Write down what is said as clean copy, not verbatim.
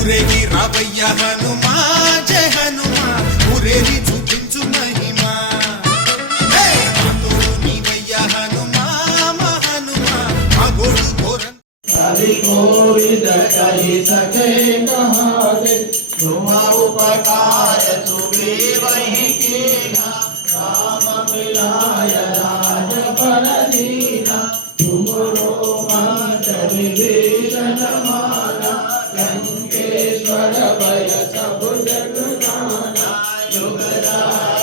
ఊరేగి రావయ్య హనుమా జయ హనుమా ఊరేగి చూపించు మహిమా నీవయ్య హనుమా మా హనుమా మా గోడు ఘోరం गोविंद कही सके कहारे तुम उपकार सुबे वही कीना राम मिलाय राज पर दीना तुमरो मंत्र विभीषण माना लंकेश्वर भय सब जग जाना युगराज